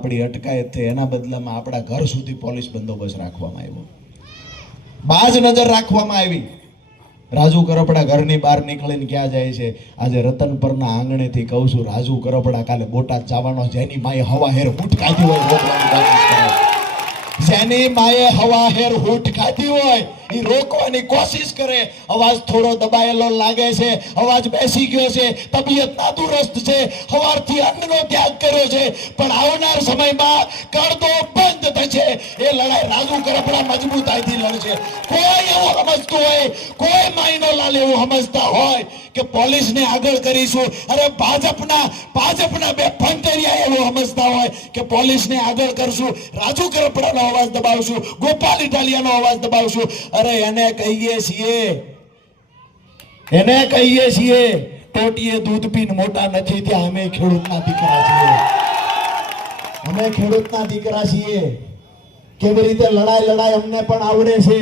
આપણી અટકાયત થઈ એના બદલામાં આપણા ઘર સુધી પોલીસ બંદોબસ્ત રાખવામાં આવ્યો, બાજ નજર રાખવામાં આવી। રાજુ કરપડા ઘરની બહાર નીકળીને ક્યાં જાય છે? આજે રતનપરના આંગણેથી કહું છું, રાજુ કરપડા કાલે બોટાદ જવાનો, જેની માએ હવા હેર હૂટ કાઢી હોય રોકવાની કોશિશ કરે, જેની માએ હવા હેર હૂટ કાઢી હોય એ રોકવાની કોશિશ કરે। અવાજ થોડો દબાયેલો લાગે છે, અવાજ બેસી ગયો છે, તબિયત નાદુરસ્ત છે, સવારથી અન્નનો ત્યાગ કર્યો છે, પણ આવનાર સમયમાં કડદો બંધ થશે। એ લડાઈ રાજુ કરપડા મજબૂતાઈથી લડશે। કોઈ એવું સમજતું હોય, કોઈ માયનો લાલ એવું સમજતા હોય કે પોલીસને આગળ કરીશું, અરે ભાજપના બે ફંતરિયા એવું સમજતા હોય કે પોલીસને આગળ કરશું, રાજુ કરપડાનો અવાજ દબાવશું, ગોપાલ ઇટાલિયાનો અવાજ દબાવશું, અરે એને કહીએ છીએ ટોટીએ દૂધ પીને મોટા નથી થયા, અમે ખેડૂતના દીકરા છીએ। કેવી રીતે લડાઈ અમને પણ આવડે છે।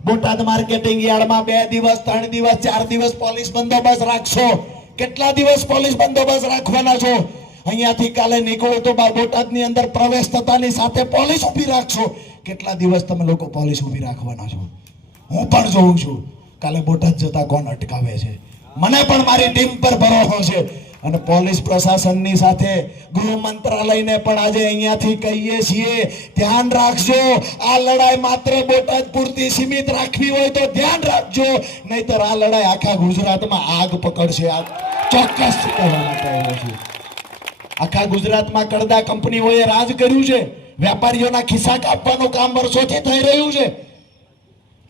બોટાદ માર્કેટિંગ યાર્ડમાં 2 દિવસ 3 દિવસ 4 દિવસ પોલીસ બંદોબસ્ત રાખશો, કેટલા દિવસ પોલીસ બંદોબસ્ત રાખવાના છો? અહીંયાથી કાલે નીકળો તો બોટાદની અંદર પ્રવેશ થતાની સાથે પોલીસ ઊભી રાખશો, કેટલા દિવસ તમે લોકો પોલીસ ઊભી રાખવાના છો? હું પણ જોઉં છું કાલે બોટાદ જતા કોણ અટકાવે છે। મને પણ મારી ટીમ પર ભરોસો છે અને પોલીસ પ્રશાસનની સાથે ગૃહ મંત્રાલયને પણ આજે અહીંયાથી કહીએ છીએ, ધ્યાન રાખજો, આ લડાઈ માત્ર બોટાદ પૂરતી સીમિત રાખવી હોય તો ધ્યાન રાખજો, નહીતર આ લડાઈ આખા ગુજરાતમાં આગ પકડશે। આ ચોક્કસ કહેવા માટે આવ્યો છું। આખા ગુજરાતમાં કડદા કંપનીઓએ રાજ કર્યું છે, વેપારીઓના ખિસ્સા કાપવાનું કામ વર્ષોથી થઈ રહ્યું છે।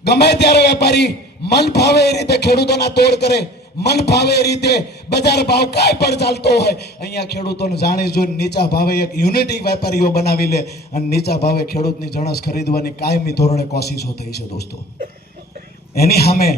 ગમે ત્યારે વેપારી મન ફાવે એ રીતે ખેડૂતોના તોડ કરે, મન ફાવે એ રીતે બજાર ભાવ કાંઈ પણ ચાલતો હોય, અહીંયા ખેડૂતોને જાણી જોઈને નીચા ભાવે એક યુનિટી વેપારીઓ બનાવી લે અને નીચા ભાવે ખેડૂતની જણસ ખરીદવાની કાયમી ધોરણે કોશિશો થઈ છે દોસ્તો। એની સામે